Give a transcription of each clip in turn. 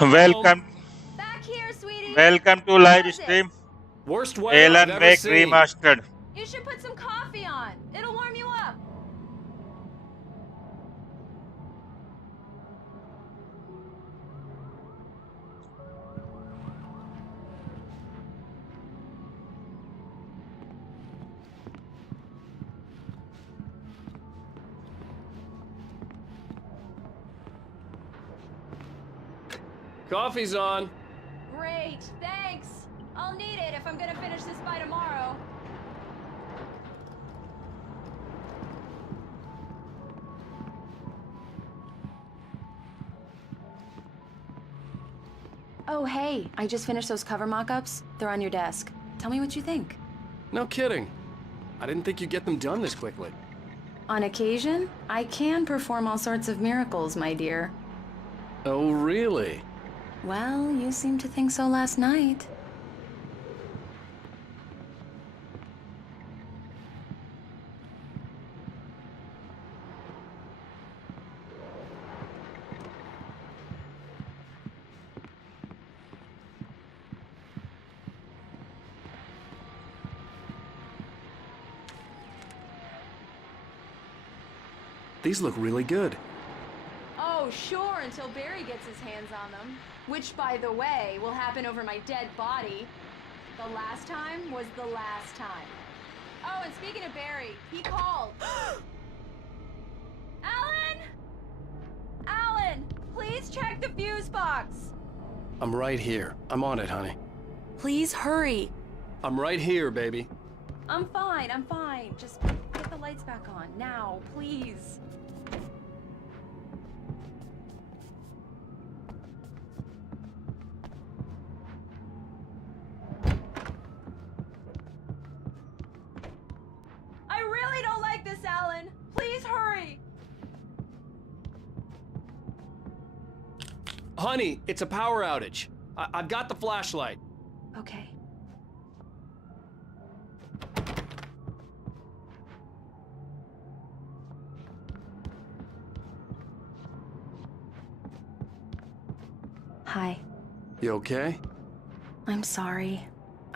Welcome, Back here, sweetie. welcome to How live is it? stream. Worst weather I've Alan ever Wake seen. Remastered. You should put some coffee on. It'll warm you up. Coffee's on. Great, thanks. I'll need it if I'm gonna finish this by tomorrow. Oh, hey, I just finished those cover mock-ups. They're on your desk. Tell me what you think. No kidding. I didn't think you'd get them done this quickly. On occasion, I can perform all sorts of miracles, my dear. Oh, really? Well, you seemed to think so last night. These look really good. Oh, sure, until Barry gets his hands on them. Which, by the way, will happen over my dead body. The last time was the last time. Oh, and speaking of Barry, he called. Alan! Alan, please check the fuse box. I'm right here. I'm on it, honey. Please hurry. I'm right here, baby. I'm fine, I'm fine. Just get the lights back on, now, please. I really don't like this, Alan. Please hurry. Honey, it's a power outage. I've got the flashlight. Okay. Hi. You okay? I'm sorry.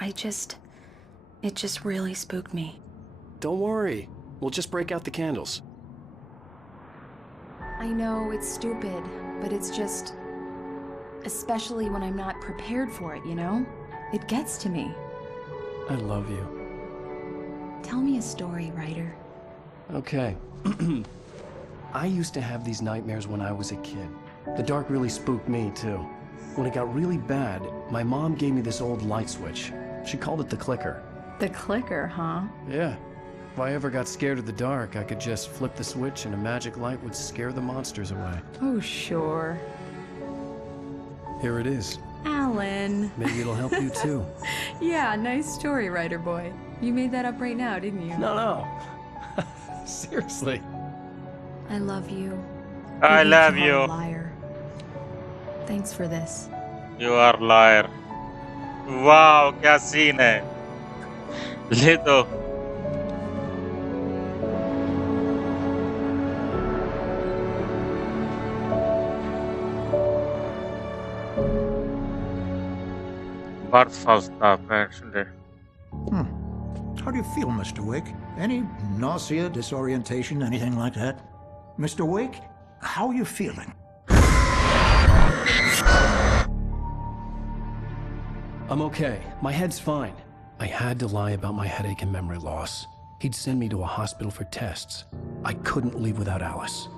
It just really spooked me. Don't worry. We'll just break out the candles. I know it's stupid, but it's just... Especially when I'm not prepared for it, you know? It gets to me. I love you. Tell me a story, writer. Okay. I used to have these nightmares when I was a kid. The dark really spooked me, too. When it got really bad, my mom gave me this old light switch. She called it the clicker. The clicker, huh? Yeah. If I ever got scared of the dark, I could just flip the switch and a magic light would scare the monsters away. Oh, sure. Here it is. Alan. Maybe it'll help you, too. Yeah, nice story, writer boy. You made that up right now, didn't you? No. Seriously. I love you. I love You are a you. liar. Thanks for this. You are liar. Wow, क्या scene है. ले दो. Birth fast stuff actually. How do you feel, Mr. Wake? Any nausea, disorientation, anything like that? Mr. Wake, how are you feeling? I'm okay. My head's fine. I had to lie about my headache and memory loss. He'd send me to a hospital for tests. I couldn't leave without Alice.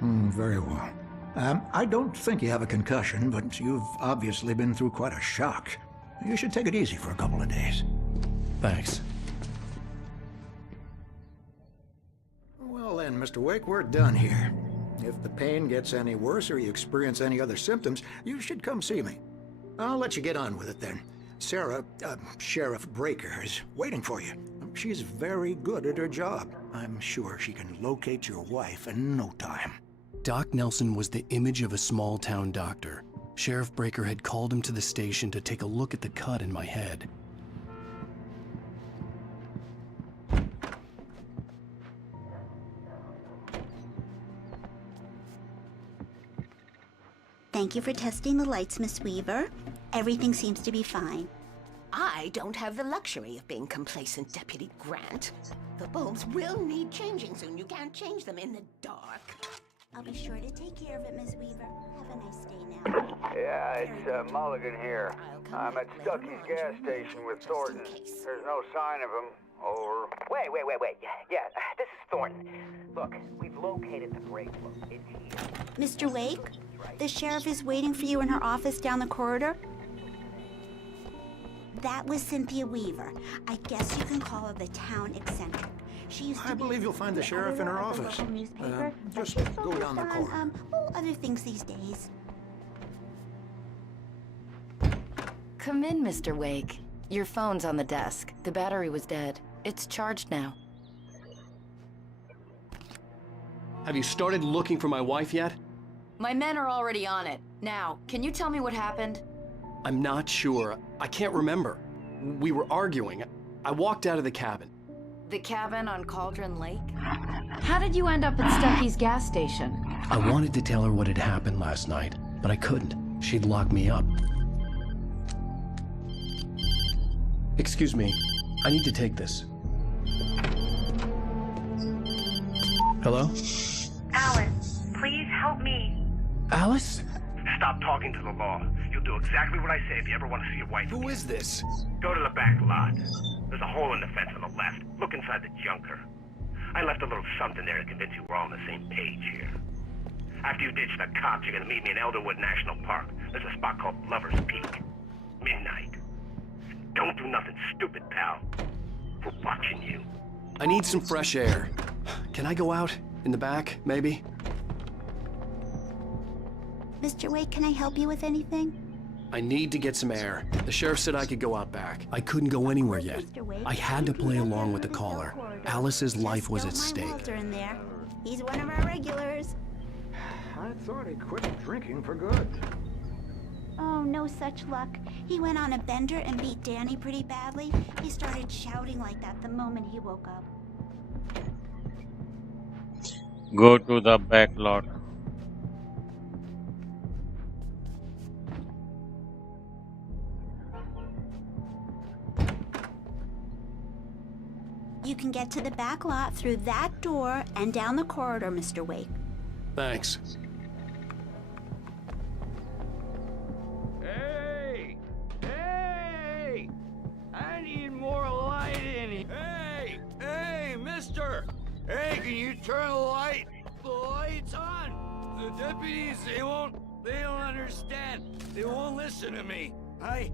Very well. I don't think you have a concussion, but you've obviously been through quite a shock. You should take it easy for a couple of days. Thanks. Well then, Mr. Wake, we're done here. If the pain gets any worse or you experience any other symptoms, you should come see me. I'll let you get on with it then. Sarah, Sheriff Breaker, is waiting for you. She's very good at her job. I'm sure she can locate your wife in no time. Doc Nelson was the image of a small-town doctor. Sheriff Breaker had called him to the station to take a look at the cut in my head. Thank you for testing the lights, Miss Weaver. Everything seems to be fine. I don't have the luxury of being complacent, Deputy Grant. The bulbs will need changing soon. You can't change them in the dark. I'll be sure to take care of it, Miss Weaver. Have a nice day now. Yeah, it's Mulligan here. I'm at Stucky's gas station with Thornton. There's no sign of him. Over. Wait. Yeah, this is Thornton. Look, we've located the break room. It's here. Mr. Wake, the sheriff is waiting for you in her office down the corridor. That was Cynthia Weaver. I guess you can call her the town eccentric. She used to I believe you'll find the sheriff in her editor of the office. local newspaper, but Just she's go down the focused on, corridor. other things these days. Come in, Mr. Wake. Your phone's on the desk. The battery was dead. It's charged now. Have you started looking for my wife yet? My men are already on it. Now, can you tell me what happened? I'm not sure. I can't remember. We were arguing. I walked out of the cabin. The cabin on Cauldron Lake? How did you end up at Stucky's gas station? I wanted to tell her what had happened last night, but I couldn't. She'd lock me up. Excuse me. I need to take this. Hello? Alice, please help me. Alice? Stop talking to the law. You'll do exactly what I say if you ever want to see your wife. Who is this? Go to the back lot. There's a hole in the fence on the left. Look inside the junker. I left a little something there to convince you we're all on the same page here. After you ditch the cops, you're gonna meet me in Elderwood National Park. There's a spot called Lover's Peak. Midnight. Don't do nothing stupid, pal. We're watching you. I need some fresh air. Can I go out? In the back, maybe? Mr. Wake, can I help you with anything? I need to get some air. The sheriff said I could go out back. I couldn't go anywhere yet. I had to play along with the caller. Alice's life was at stake. Walter in there. He's one of our regulars. I thought he quit drinking for good. Oh, no such luck. He went on a bender and beat Danny pretty badly. He started shouting like that the moment he woke up. Go to the back lot. You can get to the back lot through that door and down the corridor, Mr. Wake. Thanks. Hey! Hey! I need more light in here. Hey! Hey, mister! Hey, can you turn the light? The light's on! The deputies, they don't understand. They won't listen to me. I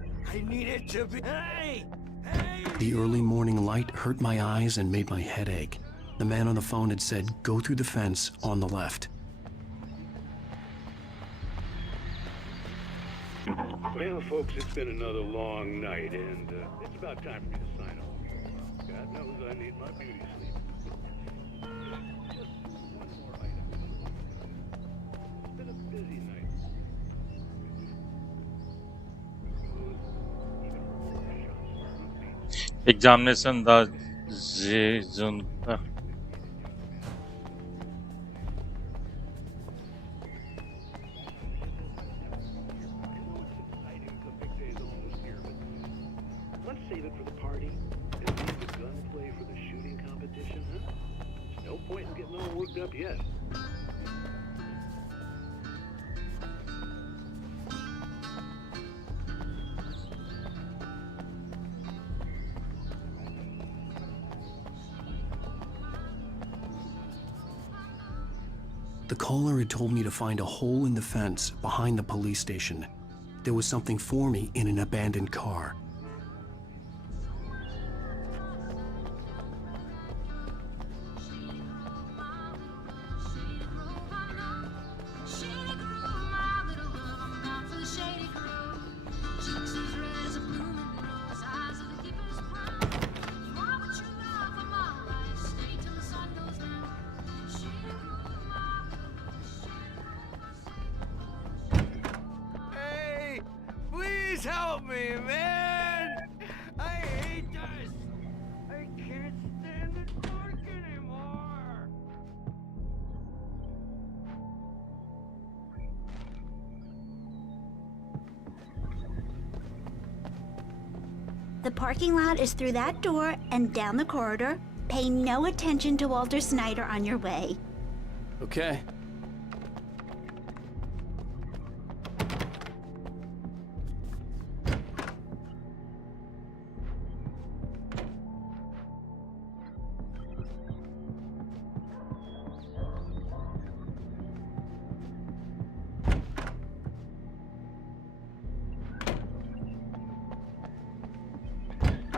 need it to be... Hey! Hey! The early morning light hurt my eyes and made my head ache. The man on the phone had said, go through the fence on the left. Well, folks, it's been another long night, and it's about time for me to sign off. God knows I need my beauty sleep. Just one more item. It's been a busy night. Examination the Zunka. Let's save it for the party and leave the gunplay for the shooting competition, huh? There's no point in getting all worked up yet. The caller had told me to find a hole in the fence behind the police station. There was something for me in an abandoned car. Please help me, man! I hate this! I can't stand the dark anymore! The parking lot is through that door and down the corridor. Pay no attention to Walter Snyder on your way. Okay.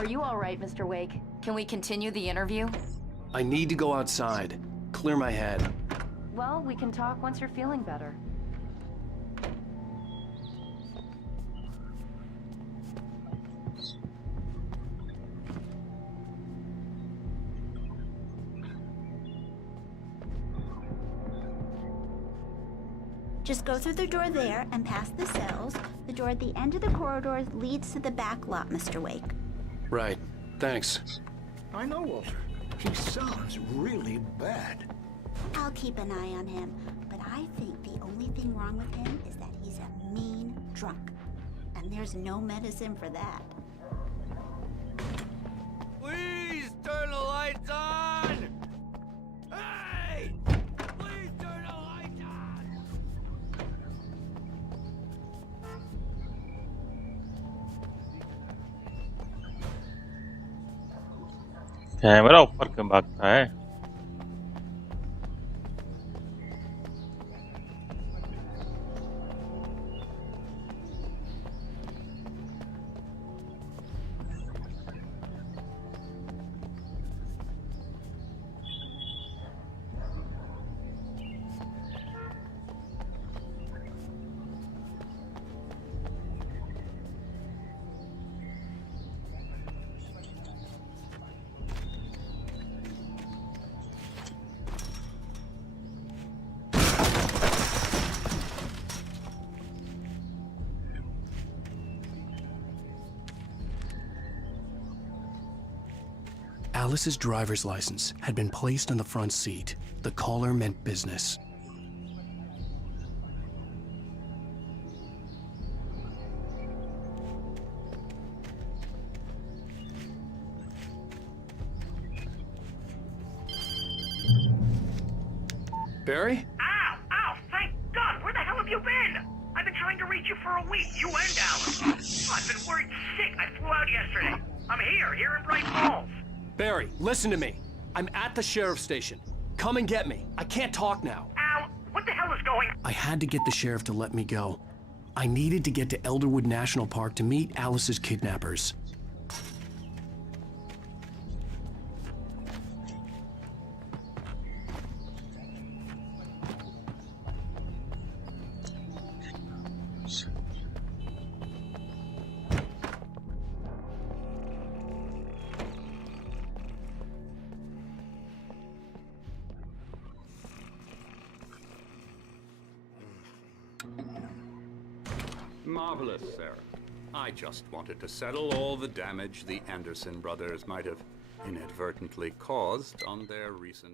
Are you all right, Mr. Wake? Can we continue the interview? I need to go outside. Clear my head. Well, we can talk once you're feeling better. Just go through the door there and past the cells. The door at the end of the corridor leads to the back lot, Mr. Wake. Right. Thanks. I know, Walter. He sounds really bad. I'll keep an eye on him, but I think the only thing wrong with him is that he's a mean drunk. And there's no medicine for that. Please turn the lights on! Hey! Please turn the lights on! Camera ऊपर क्यों भागता है? Alice's driver's license had been placed on the front seat. The caller meant business. Barry? Ow! Ow! Thank God! Where the hell have you been? I've been trying to reach you for a week, you and Alice. I've been worried sick. I flew out yesterday. I'm here in Bright Falls. Barry, listen to me. I'm at the sheriff's station. Come and get me. I can't talk now. Al, what the hell is going on? I had to get the sheriff to let me go. I needed to get to Elderwood National Park to meet Alice's kidnappers. Marvelous, sir. I just wanted to settle all the damage the Anderson brothers might have inadvertently caused on their recent...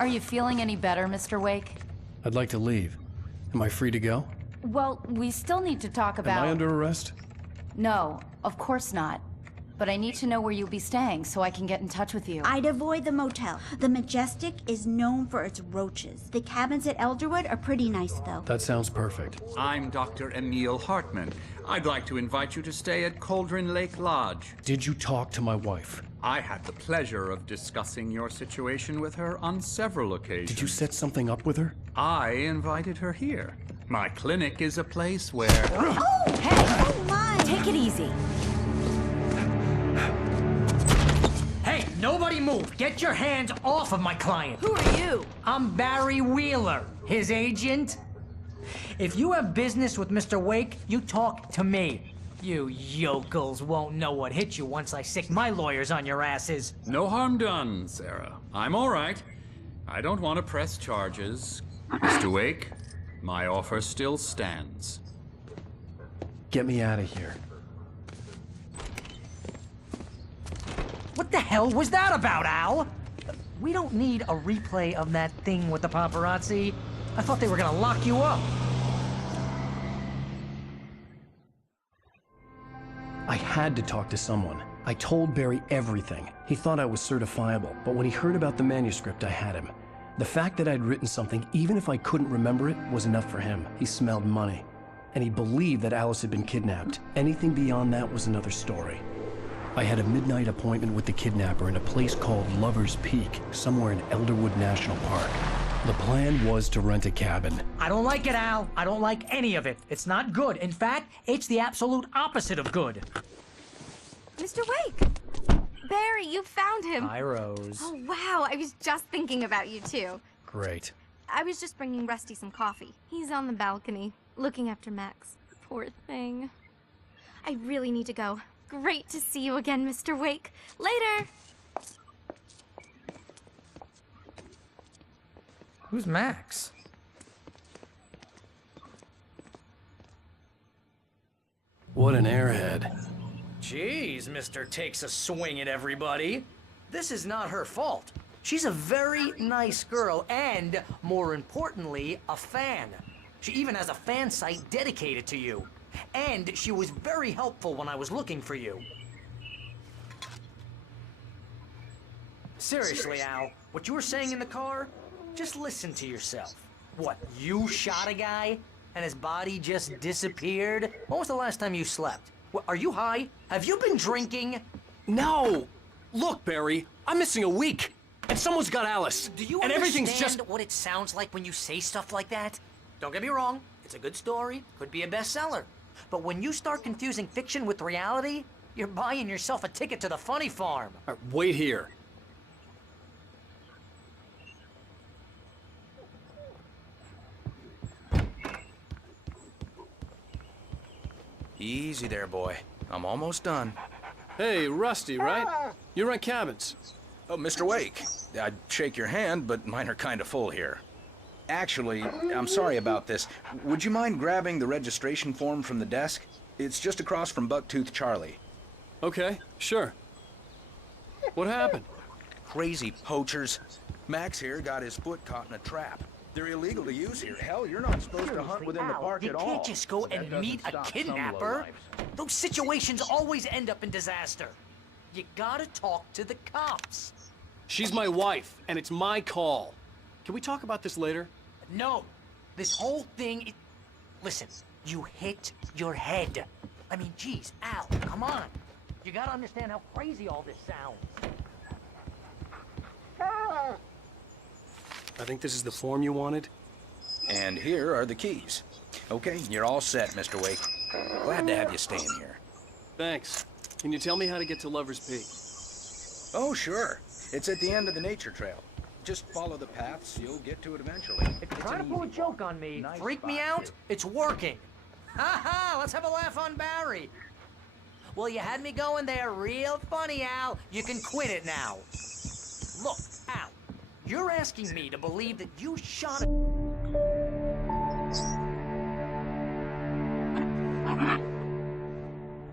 Are you feeling any better, Mr. Wake? I'd like to leave. Am I free to go? Well, we still need to talk about... Am I under arrest? No, of course not. But I need to know where you'll be staying so I can get in touch with you. I'd avoid the motel. The Majestic is known for its roaches. The cabins at Elderwood are pretty nice, though. That sounds perfect. I'm Dr. Emil Hartman. I'd like to invite you to stay at Cauldron Lake Lodge. Did you talk to my wife? I had the pleasure of discussing your situation with her on several occasions. Did you set something up with her? I invited her here. My clinic is a place where... Oh, hey! Oh, my! Take it easy. Hey, nobody move! Get your hands off of my client! Who are you? I'm Barry Wheeler, his agent. If you have business with Mr. Wake, you talk to me. You yokels won't know what hit you once I sick my lawyers on your asses. No harm done, Sarah. I'm all right. I don't want to press charges. Mr. Wake, my offer still stands. Get me out of here. What the hell was that about, Al? We don't need a replay of that thing with the paparazzi. I thought they were gonna lock you up. I had to talk to someone. I told Barry everything. He thought I was certifiable, but when he heard about the manuscript, I had him. The fact that I'd written something, even if I couldn't remember it, was enough for him. He smelled money. And he believed that Alice had been kidnapped. Anything beyond that was another story. I had a midnight appointment with the kidnapper in a place called Lover's Peak, somewhere in Elderwood National Park. The plan was to rent a cabin. I don't like it, Al. I don't like any of it. It's not good. In fact, it's the absolute opposite of good. Mr. Wake! Barry, you found him. Hi, Rose. Oh, wow. I was just thinking about you, too. Great. I was just bringing Rusty some coffee. He's on the balcony, looking after Max. Poor thing. I really need to go. Great to see you again, Mr. Wake. Later! Who's Max? What an airhead. Jeez, Mr. Takes a swing at everybody. This is not her fault. She's a very nice girl and, more importantly, a fan. She even has a fan site dedicated to you. And she was very helpful when I was looking for you. Seriously, Al, what you were saying in the car, just listen to yourself. What, you shot a guy and his body just disappeared? When was the last time you slept? What, are you high? Have you been drinking? No! Look, Barry, I'm missing a week. And someone's got Alice. Do you and understand everything's just what it sounds like when you say stuff like that? Don't get me wrong, it's a good story, could be a bestseller. But when you start confusing fiction with reality, you're buying yourself a ticket to the funny farm. Wait here. Easy there, boy. I'm almost done. Hey, Rusty, right? You rent cabins. Oh, Mr. Wake. I'd shake your hand, but mine are kind of full here. Actually, I'm sorry about this. Would you mind grabbing the registration form from the desk? It's just across from Bucktooth Charlie. Okay, sure. What happened? Crazy poachers. Max here got his foot caught in a trap. They're illegal to use here. Hell, you're not supposed to hunt within the park at all. You can't just go and meet a kidnapper. Those situations always end up in disaster. You gotta talk to the cops. She's my wife, and it's my call. Can we talk about this later? No. This whole thing... Listen, you hit your head. I mean, geez, Al, come on. You gotta understand how crazy all this sounds. I think this is the form you wanted. And here are the keys. Okay, you're all set, Mr. Wake. Glad to have you staying here. Thanks. Can you tell me how to get to Lover's Peak? Oh, sure. It's at the end of the nature trail. Just follow the paths, you'll get to it eventually. If you're trying to pull a joke on me, freak me out, it's working. Ha-ha, let's have a laugh on Barry. Well, you had me going there real funny, Al. You can quit it now. Look, Al, you're asking me to believe that you shot a...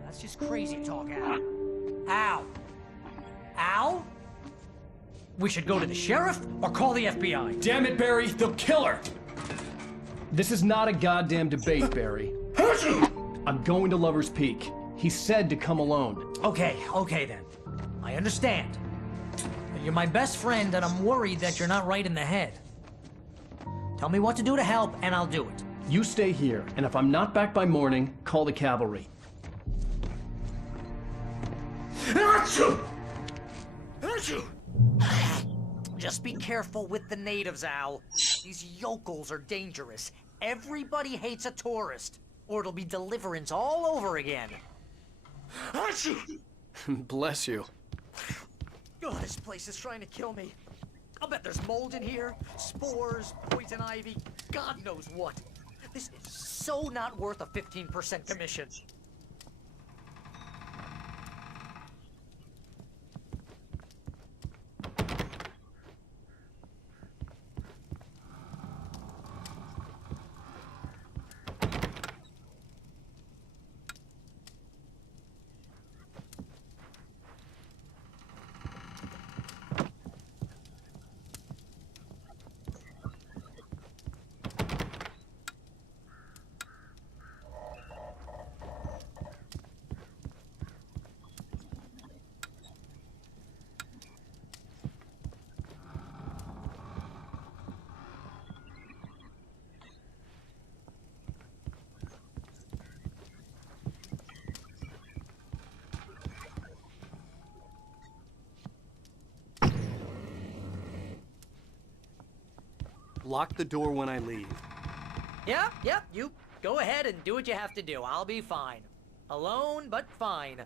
That's just crazy talk, Al. Al? Al? We should go to the sheriff or call the FBI. Damn it, Barry, they'll kill her! This is not a goddamn debate, Barry. I'm going to Lover's Peak. He said to come alone. Okay then. I understand. You're my best friend, and I'm worried that you're not right in the head. Tell me what to do to help, and I'll do it. You stay here, and if I'm not back by morning, call the cavalry. Just be careful with the natives, Al. These yokels are dangerous. Everybody hates a tourist, or it'll be deliverance all over again. Bless you. Oh, this place is trying to kill me. I'll bet there's mold in here, spores, poison ivy, God knows what. This is so not worth a 15% commission. lock the door when I leave. Yep, you go ahead and do what you have to do. I'll be fine. Alone, but fine.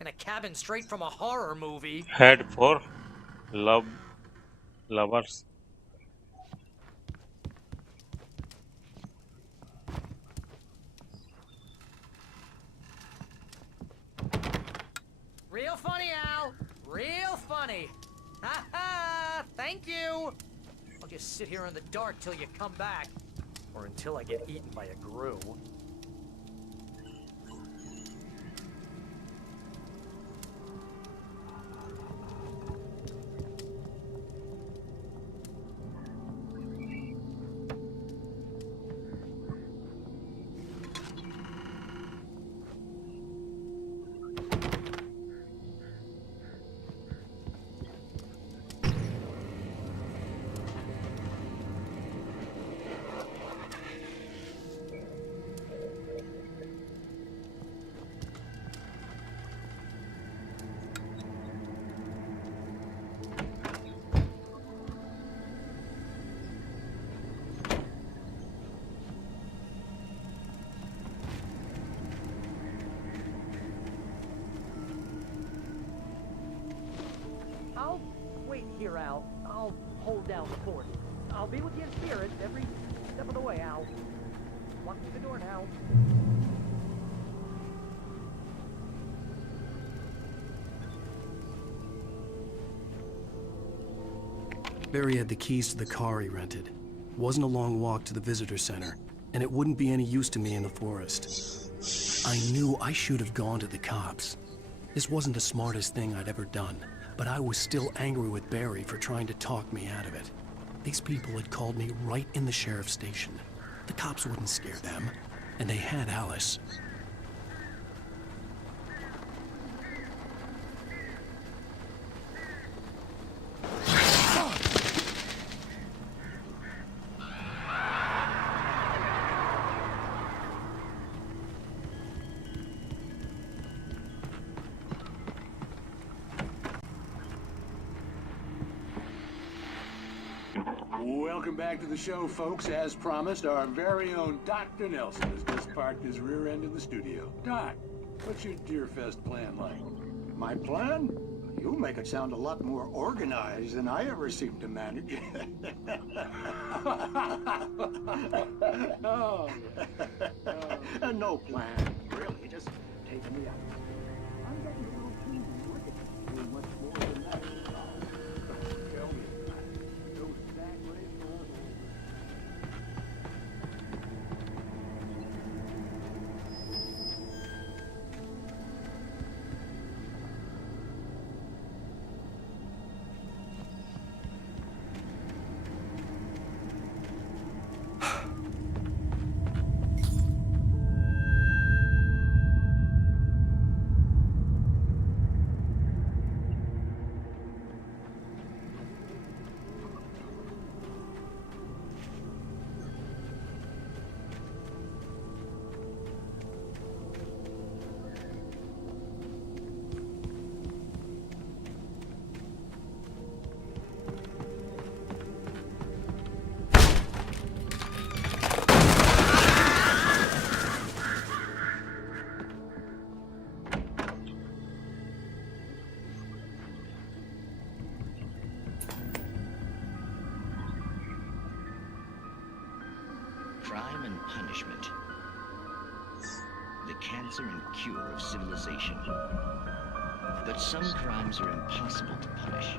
In a cabin straight from a horror movie. Head for lovers. Real funny, Al. Real funny. Ha ha! Thank you! I'll just sit here in the dark till you come back. Or until I get eaten by a grue. I'll wait here, Al. I'll hold down the fort. I'll be with you in spirit every step of the way, Al. Walk through the door now. Barry had the keys to the car he rented. It wasn't a long walk to the visitor center, and it wouldn't be any use to me in the forest. I knew I should have gone to the cops. This wasn't the smartest thing I'd ever done, but I was still angry with Barry for trying to talk me out of it. These people had called me right in the sheriff's station. The cops wouldn't scare them, and they had Alice. Welcome back to the show, folks. As promised, our very own Dr. Nelson has just parked his rear end in the studio. Doc, what's your Deerfest plan like? My plan? You make it sound a lot more organized than I ever seem to manage. Oh. No plan, really. Just taking me out. I'm getting a little too wicked to do much more than that. Tell me about it. Those back rays are Crime and punishment. The cancer and cure of civilization. But some crimes are impossible to punish.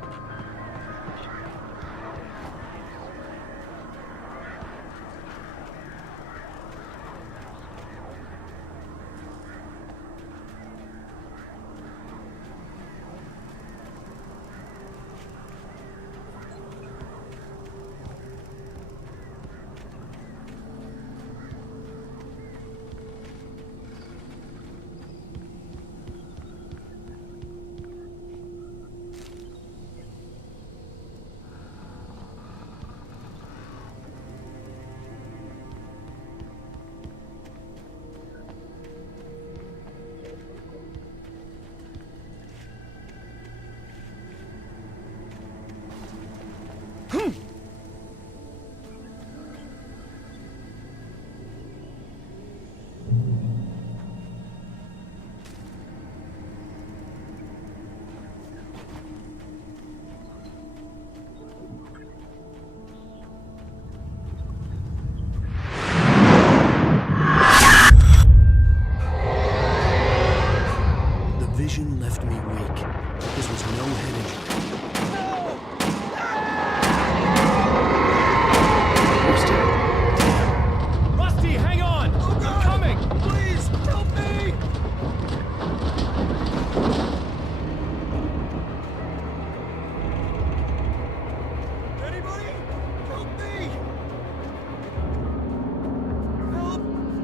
vision left me weak. This was no head injury. Rusty, hang on! I'm coming! Please, help me! Anybody? Help me!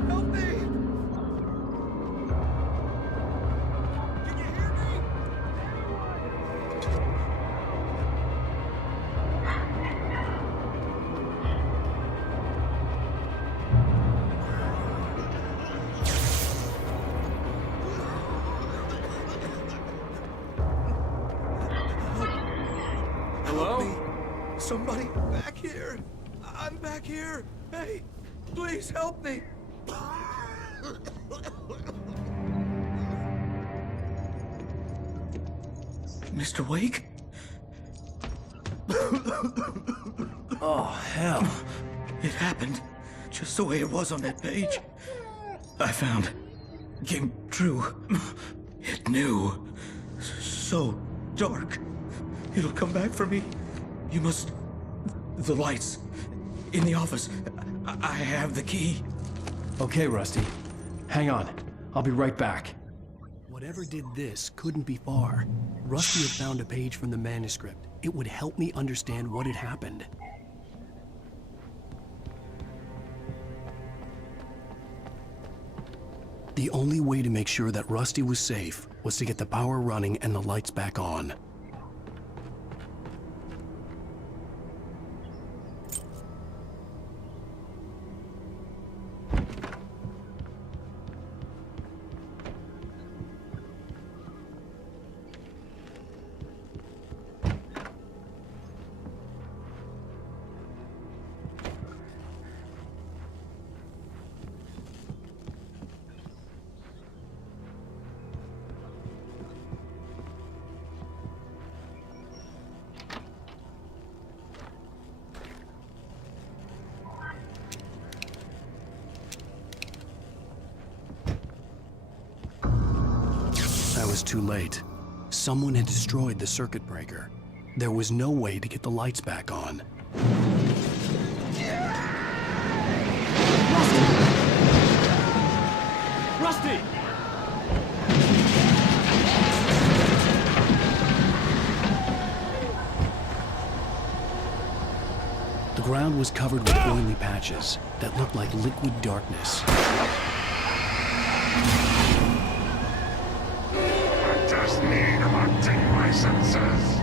Help me! Can you hear me? Hello? Somebody back here. I'm back here. Hey, please help me. Mr. Wake? Oh, hell. It happened just the way it was on that page. I found. Came true. It knew. So dark. It'll come back for me. You must... The lights. In the office. I have the key. Okay, Rusty. Hang on. I'll be right back. Whatever did this couldn't be far. Rusty had found a page from the manuscript. It would help me understand what had happened. The only way to make sure that Rusty was safe was to get the power running and the lights back on. I was too late. Someone had destroyed the circuit breaker. There was no way to get the lights back on. Rusty! The ground was covered with oily patches that looked like liquid darkness. I just need to update my senses.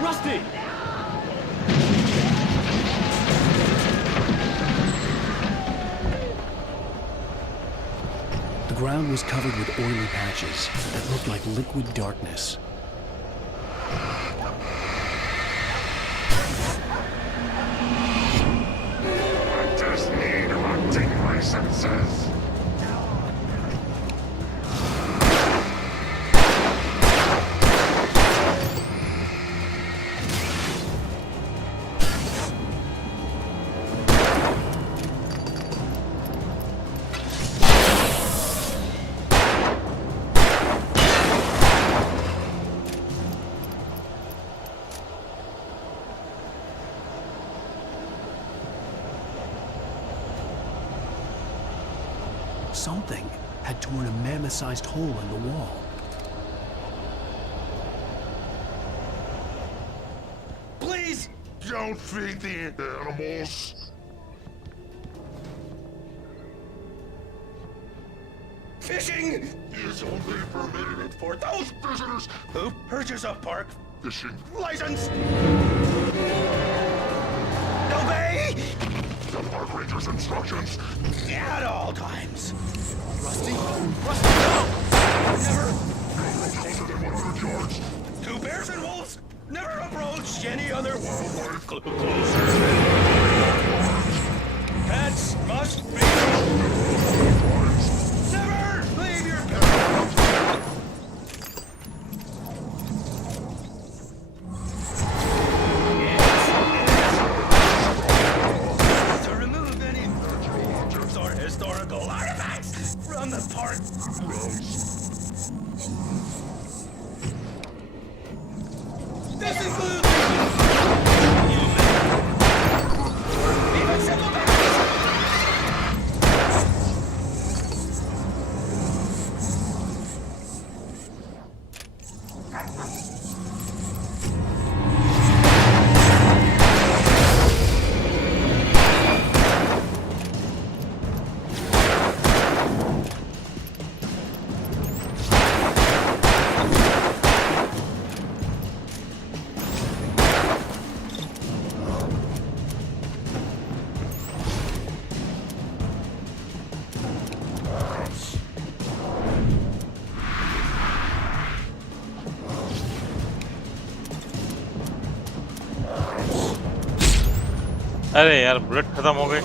Rusty! The ground was covered with oily patches that looked like liquid darkness. I just need to update my senses. Something had torn a mammoth-sized hole in the wall. Please! Don't feed the animals. Fishing is only permitted for those visitors who purchase a park fishing license. No Operator's instructions. At all times. Rusty? Rusty, no! Never. Closer than 100 yards. Two bears and wolves. Never approach any other wildlife. Closer. Pets must be. Never leave your pet. To remove any natural objects or historical artifacts from the park. This includes even simple अरे यार bullet खत्म हो गई।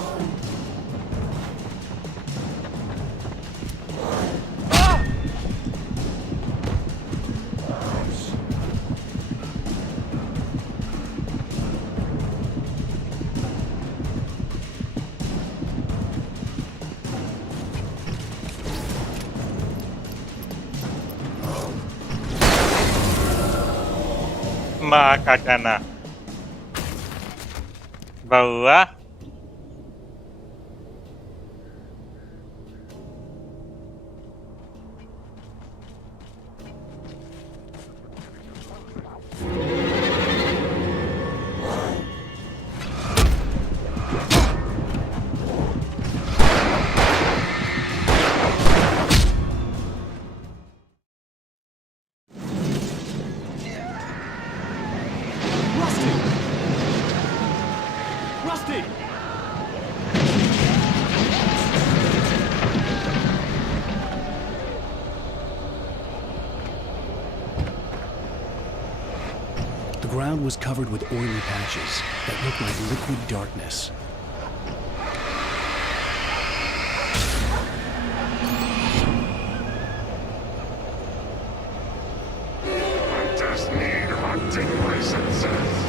माँ का कहना बउआ Rusty! The ground was covered with oily patches that looked like liquid darkness. I just need hunting licenses.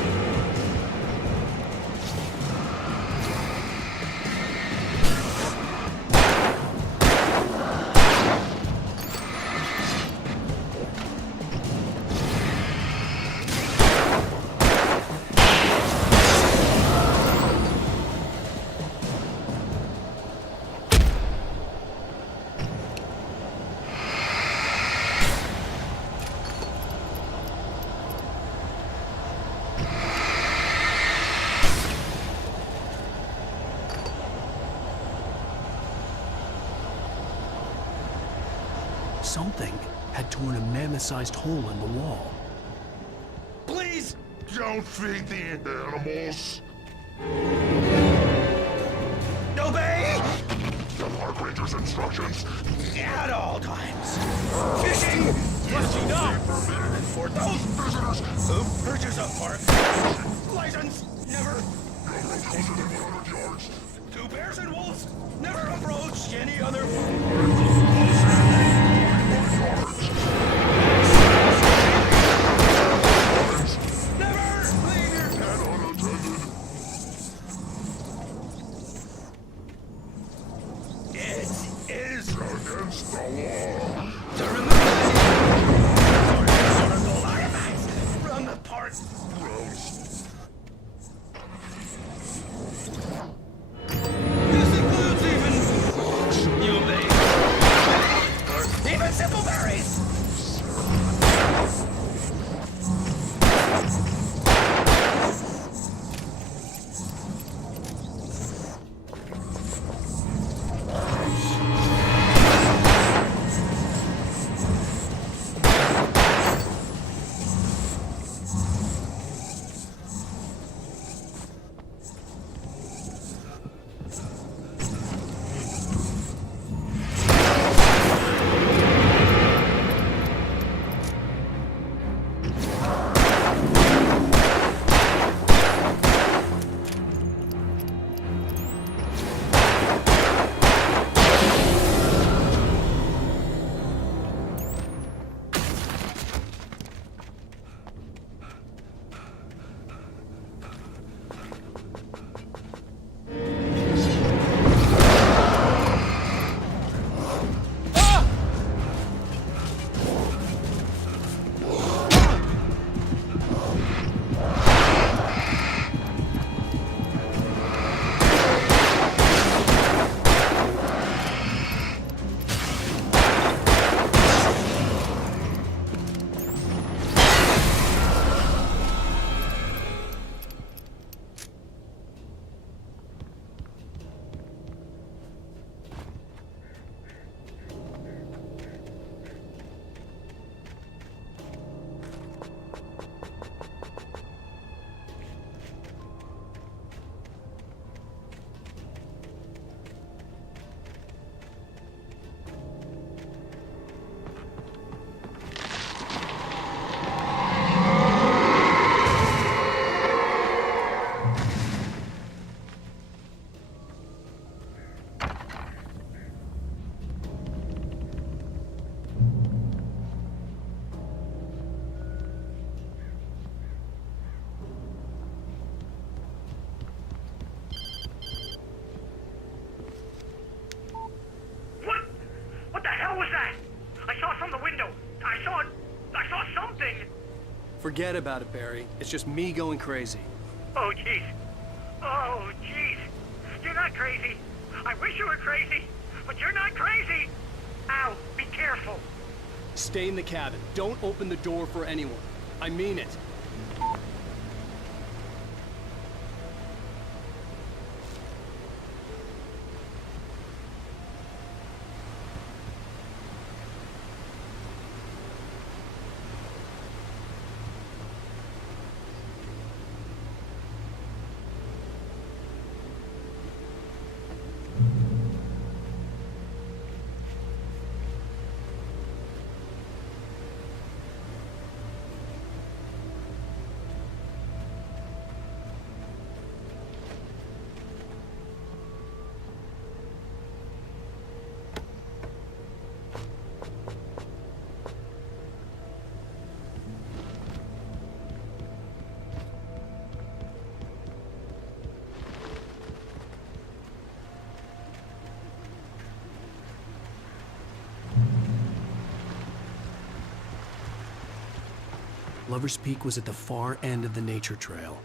Something had torn a mammoth-sized hole in the wall. Please don't feed the animals. Obey The park ranger's instructions. at all times. Fishing. Rusty, no! For those visitors who purchase a park license, never. Closer than 100 yards. Two bears and wolves never approach any other. Never leave your pet unattended. It is against the law. to remove any historical artifacts from the park. Gross. This includes even you may or even simple berries. Forget about it, Barry. It's just me going crazy. Oh, jeez. Oh, jeez. You're not crazy. I wish you were crazy, but you're not crazy. Ow, be careful. Stay in the cabin. Don't open the door for anyone. I mean it. Lover's Peak was at the far end of the nature trail.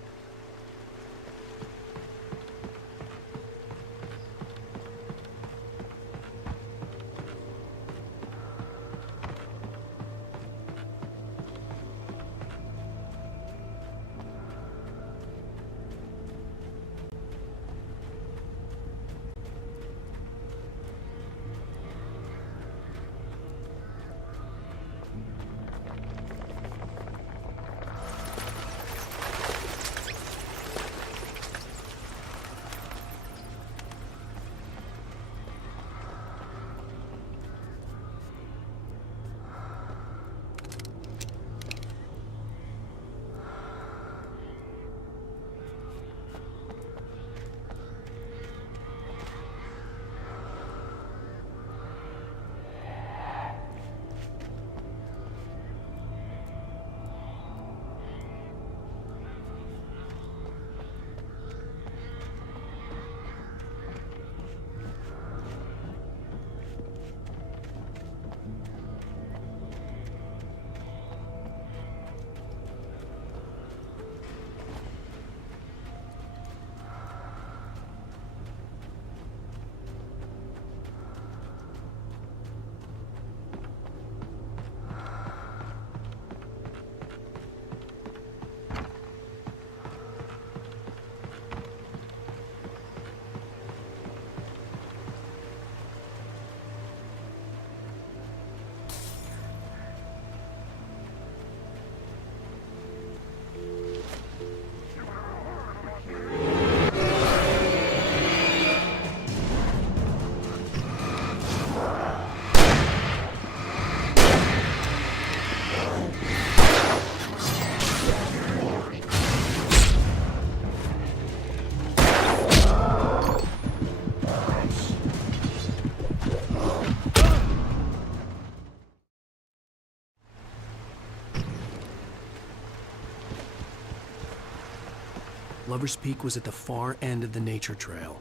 Lover's Peak was at the far end of the nature trail.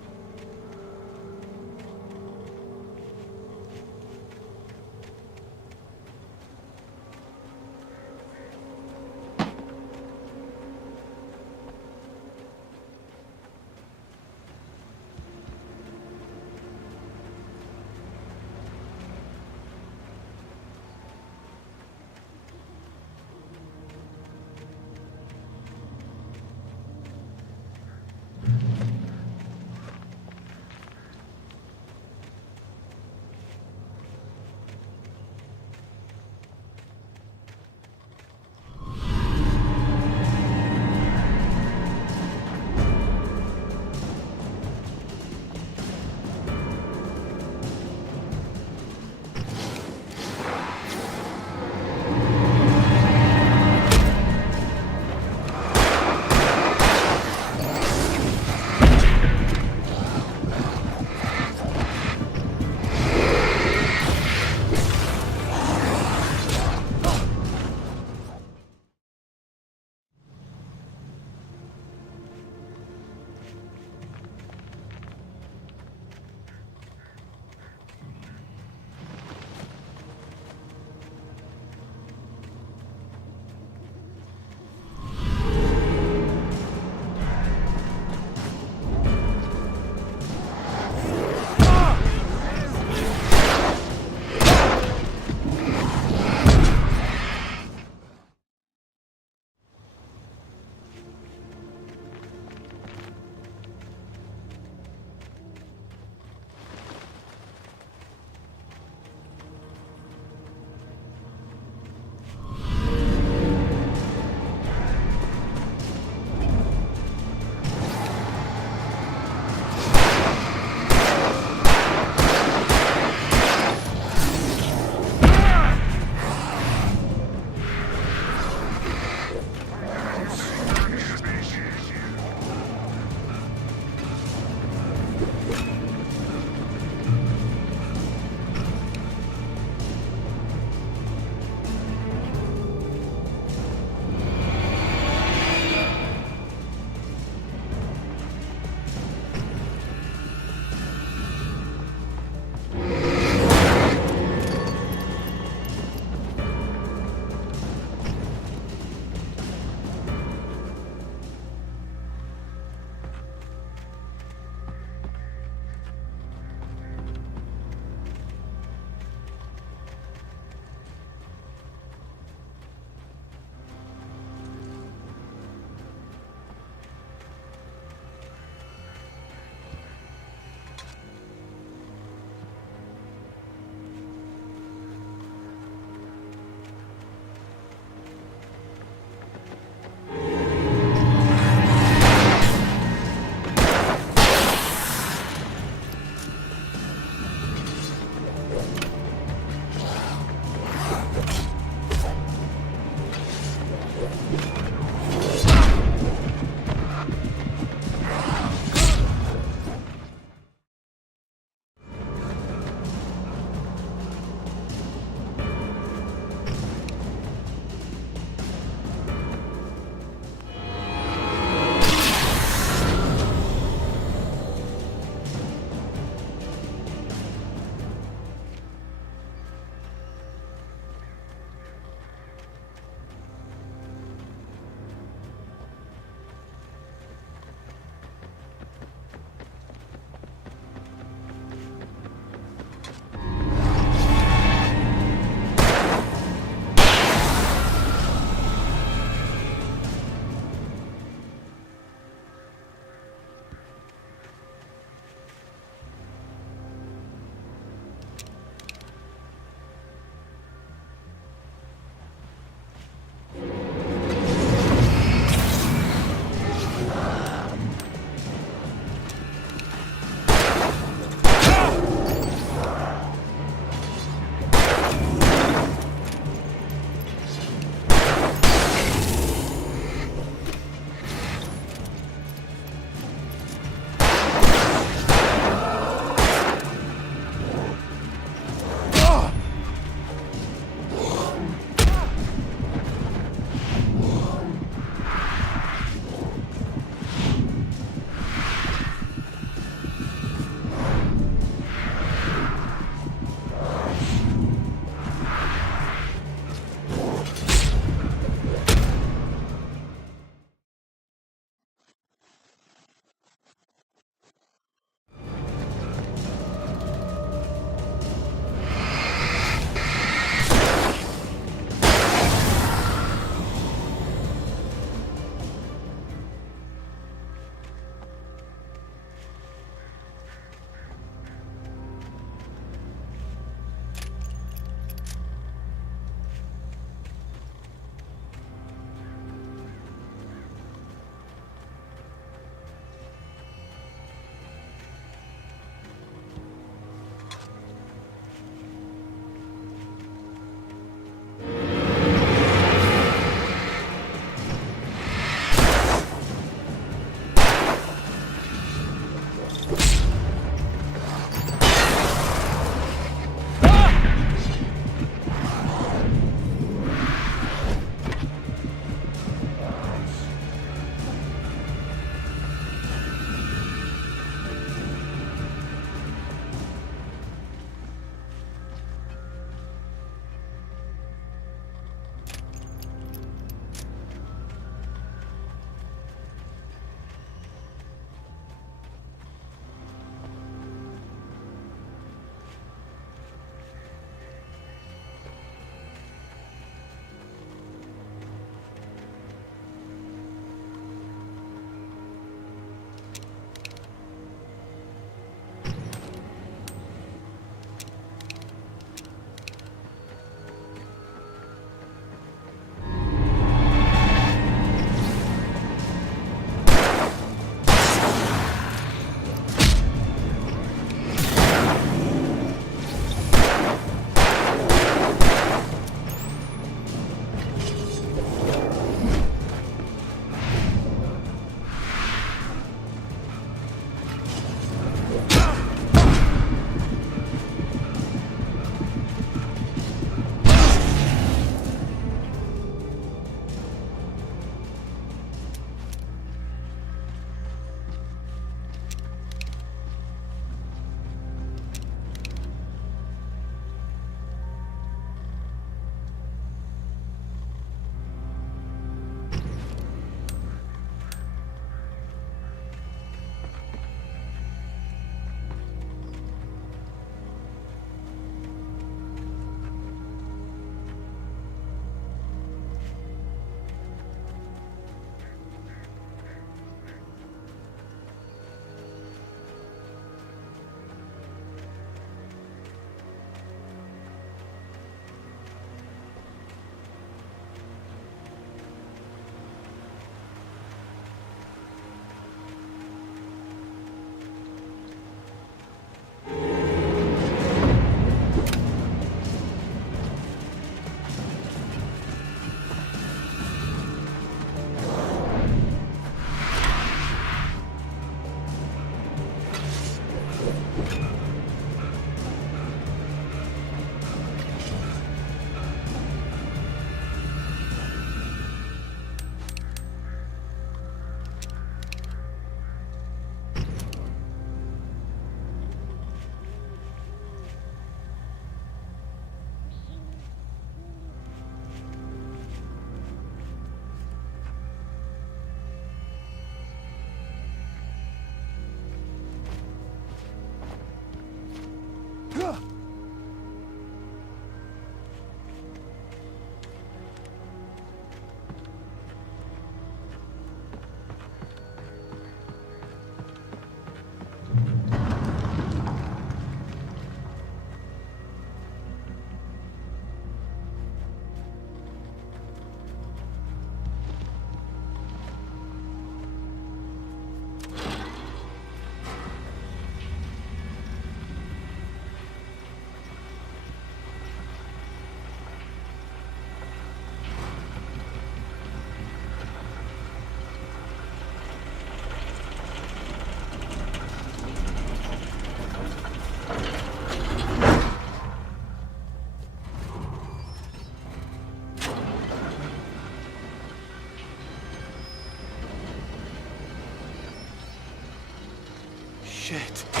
Shit.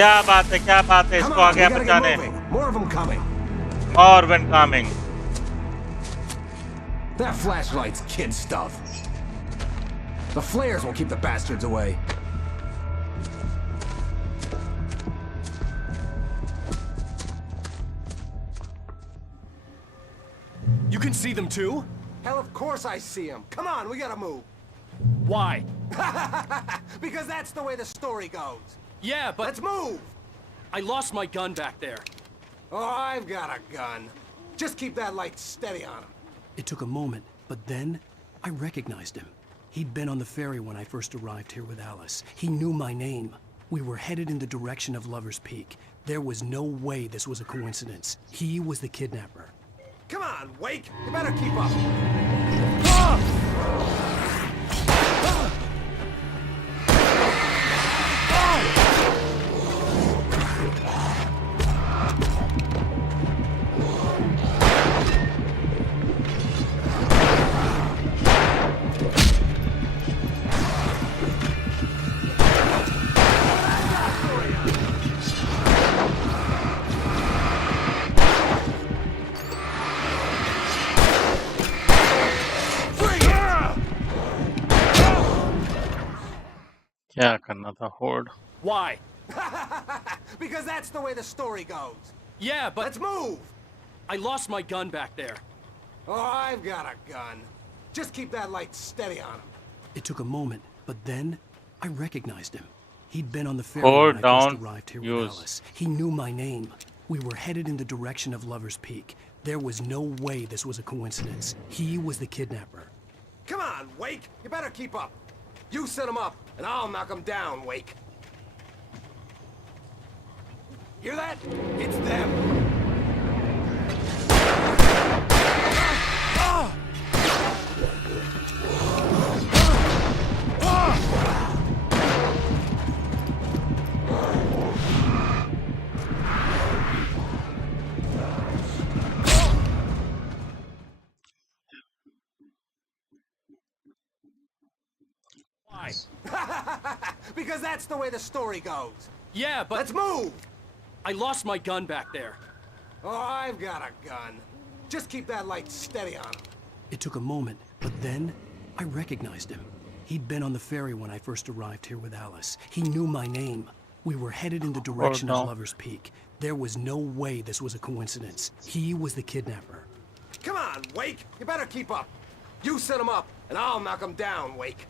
क्या बात है इसको आगे बचाने More of them coming. और when coming That flashlight's kid stuff. The flares will keep the bastards away. You can see them too? Hell, of course I see them. Come on, we gotta move. Why? Because that's the way the story goes. Yeah, but... Let's move! I lost my gun back there. Oh, I've got a gun. Just keep that light steady on him. It took a moment, but then I recognized him. He'd been on the ferry when I first arrived here with Alice. He knew my name. We were headed in the direction of Lover's Peak. There was no way this was a coincidence. He was the kidnapper. Come on, Wake! You better keep up. क्या करना था hold Why? Because that's the way the story goes. Yeah, but... Let's move! I lost my gun back there. Oh, I've got a gun. Just keep that light steady on him. It took a moment, but then I recognized him. He'd been on the ferry Hold when I first down, arrived here use. with Alice. He knew my name. We were headed in the direction of Lover's Peak. There was no way this was a coincidence. He was the kidnapper. Come on, Wake! You better keep up. You set him up, and I'll knock him down, Wake. Hear that? It's them. Why? Because that's the way the story goes. Yeah, but... Let's move! I lost my gun back there. Oh, I've got a gun. Just keep that light steady on him. It took a moment, but then I recognized him. He'd been on the ferry when I first arrived here with Alice. He knew my name. We were headed in the direction of Lover's Peak. There was no way this was a coincidence. He was the kidnapper. Come on, Wake! You better keep up. You set him up, and I'll knock him down, Wake.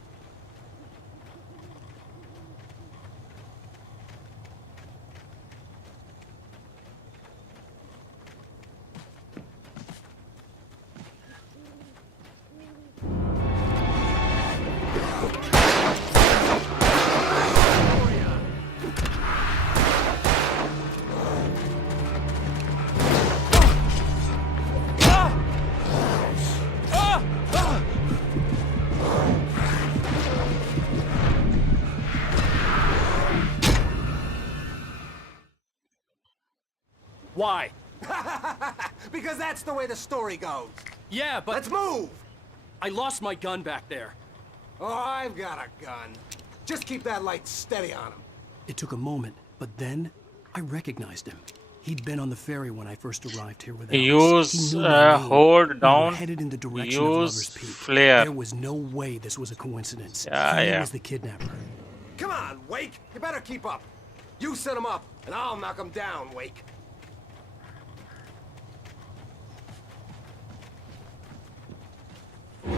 Why? Because that's the way the story goes. Yeah, but... Let's move! I lost my gun back there. Oh, I've got a gun. Just keep that light steady on him. It took a moment, but then I recognized him. He'd been on the ferry when I first arrived here with Alice. use He knew my name. hold We were down headed in the direction of Lover's use Peak. flare There was no way this was a coincidence. Yeah, he yeah. was the kidnapper. Come on, Wake! You better keep up. You set him up, and I'll knock him down, Wake. What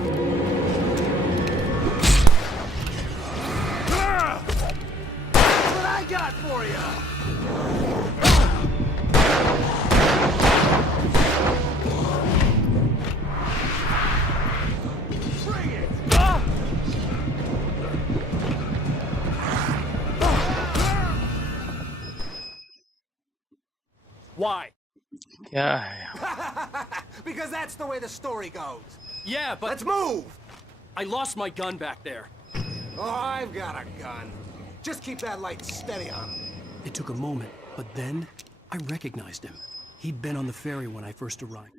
I got for you? Bring it! Why? क्या है? Because that's the way the story goes. Yeah, but... Let's move! I lost my gun back there. Oh, I've got a gun. Just keep that light steady on him. It took a moment, but then I recognized him. He'd been on the ferry when I first arrived.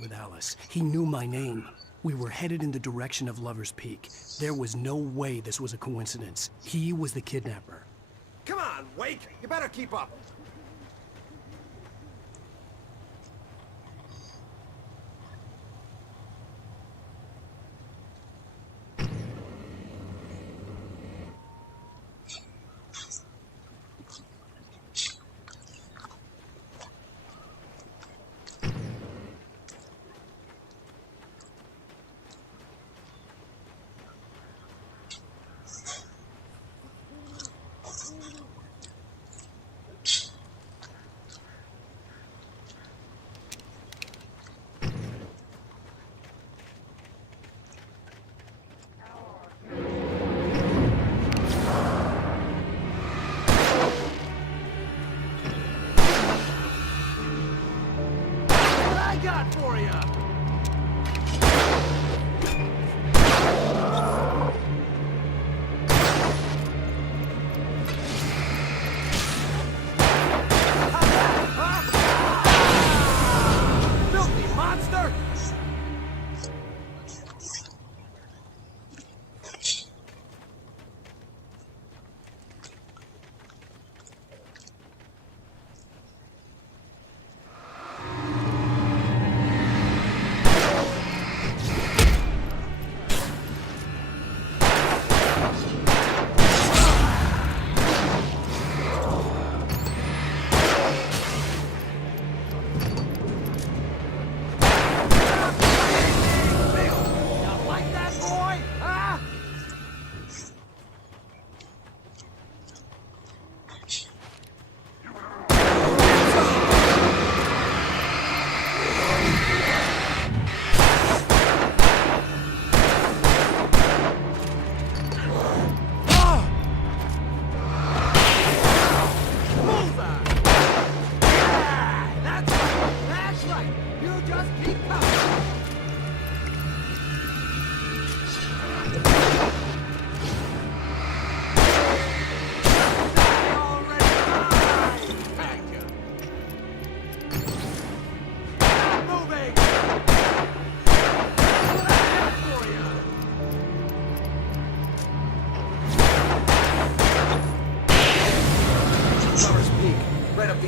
With Alice. He knew my name. We were headed in the direction of Lover's Peak. There was no way this was a coincidence. He was the kidnapper. Come on, Wake! You better keep up. For you. Filthy monster!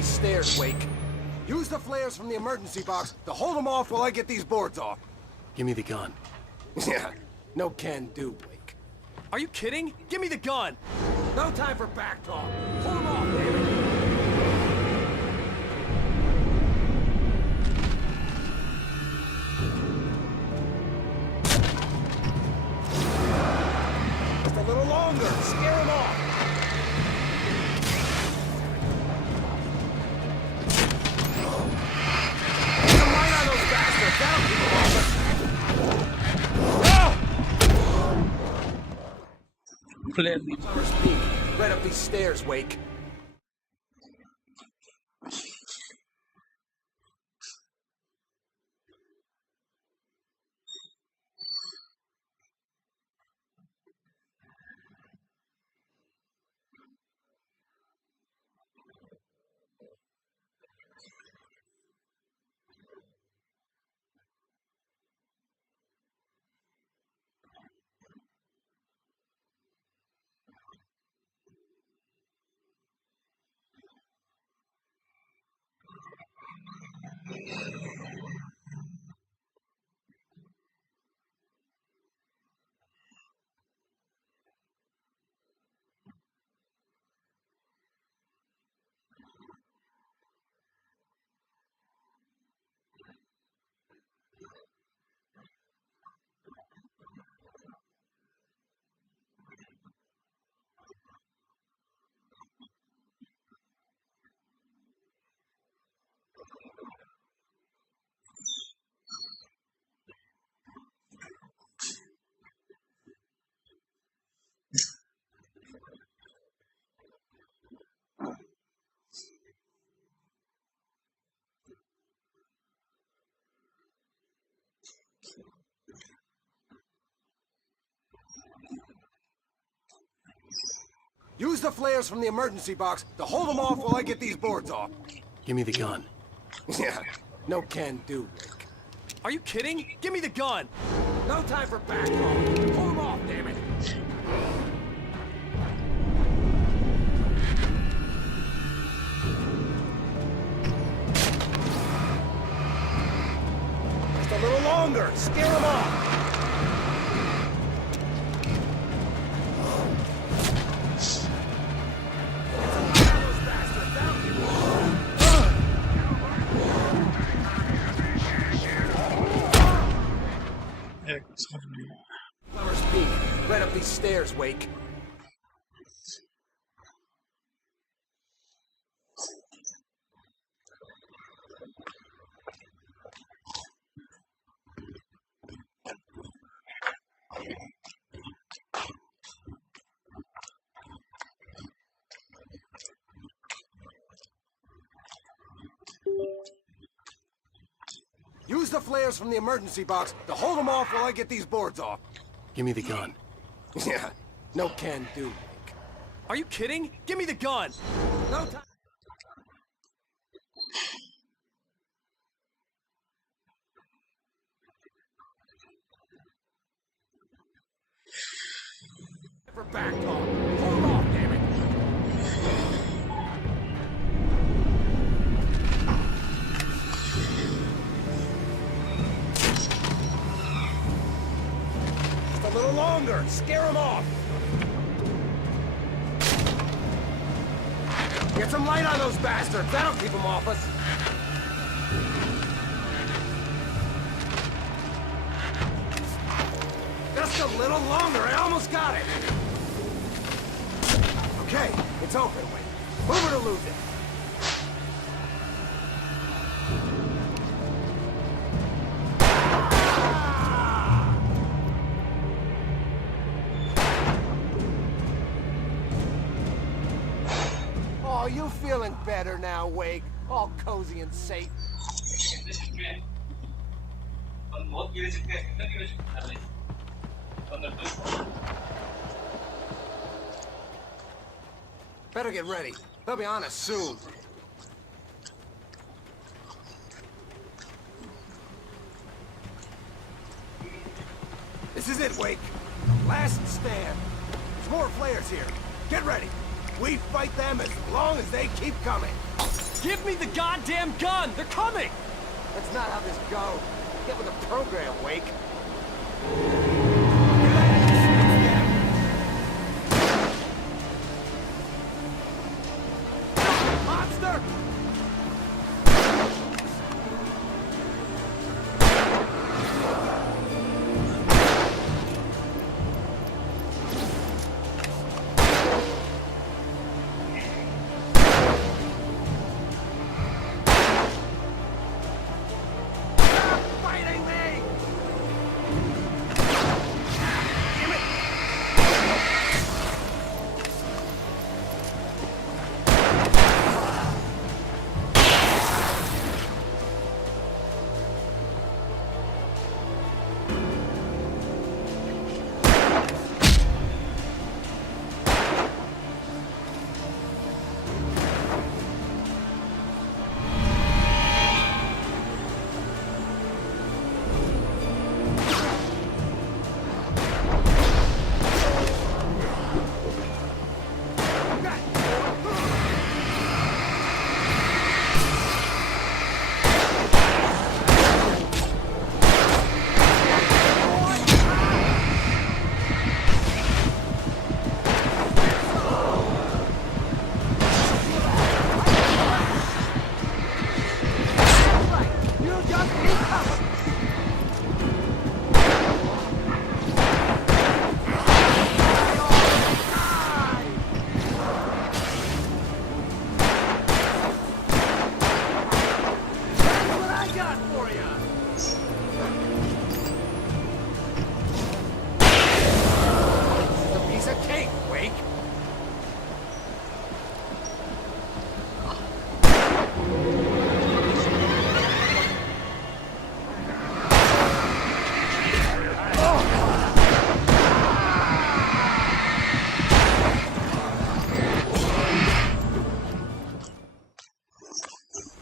Stairs, Wake. Use the flares from the emergency box to hold them off while I get these boards off. Give me the gun. Yeah, no can do, Wake. Are you kidding? Give me the gun! No time for back talk. Hold them off, David. Just a little longer. Scare them off. Come right on those bastards. That'll keep them off us. Summer's Peak. Right up these stairs, Wake. Use the flares from the emergency box to hold them off while I get these boards off. Give me the gun. Yeah, no can do, Wake. Are you kidding? Give me the gun! No time for back talk. Hold them off, damn it. Just a little longer. Scare them off. Summer's Peak. Right up these stairs, Wake. Use the flares from the emergency box to hold them off while I get these boards off. Give me the gun. Yeah, no can do, Wake. Are you kidding? Give me the gun! No time. For back talk. Hold them off, damn it. Just a little longer. Scare them off. Get some light on those bastards. That'll keep them off us. Just a little longer. I almost got it. Okay, it's open. Wait. Move it or lose it. Oh, you feeling better now, Wake? All cozy and safe. Better get ready. They'll be on us soon. This is it, Wake. Last stand. There's more flares here. Get ready. We fight them as long as they keep coming. Give me the goddamn gun! They're coming! That's not how this goes. Get with the program, Wake. Monster!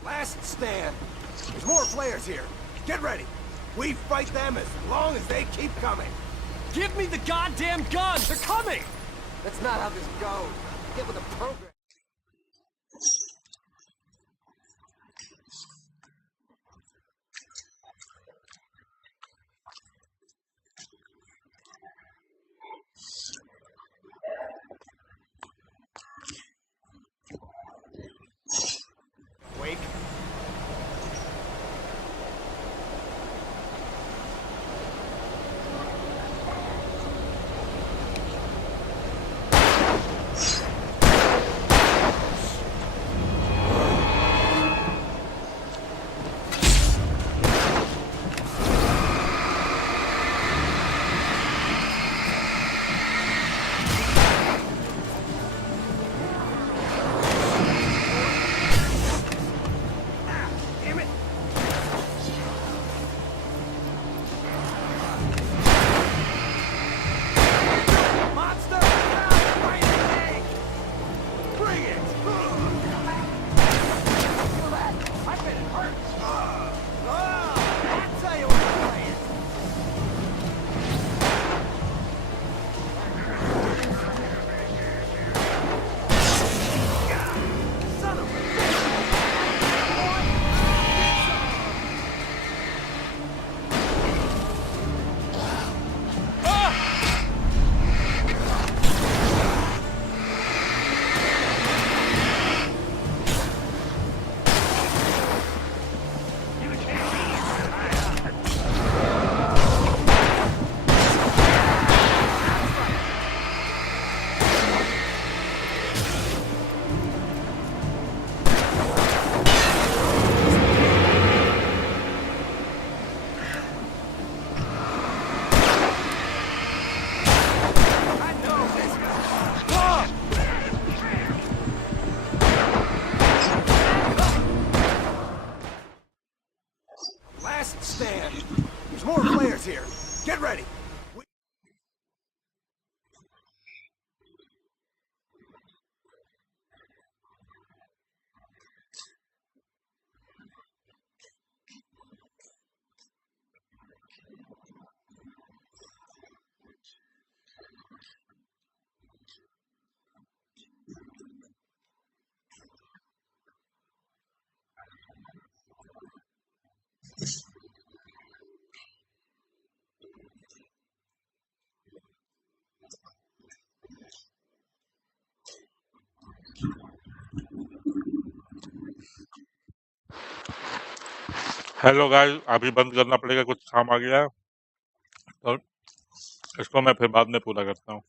Last stand. There's more flares here. Get ready. We fight them as long as they keep coming. Give me the goddamn gun! They're coming! That's not how this goes. Get with the program. Wake. Last stand. There's more flares here. Get ready. Hello guys, अभी बंद करना पड़ेगा, कुछ काम आ गया है, तो इसको मैं फिर बाद में पूरा करता हूँ।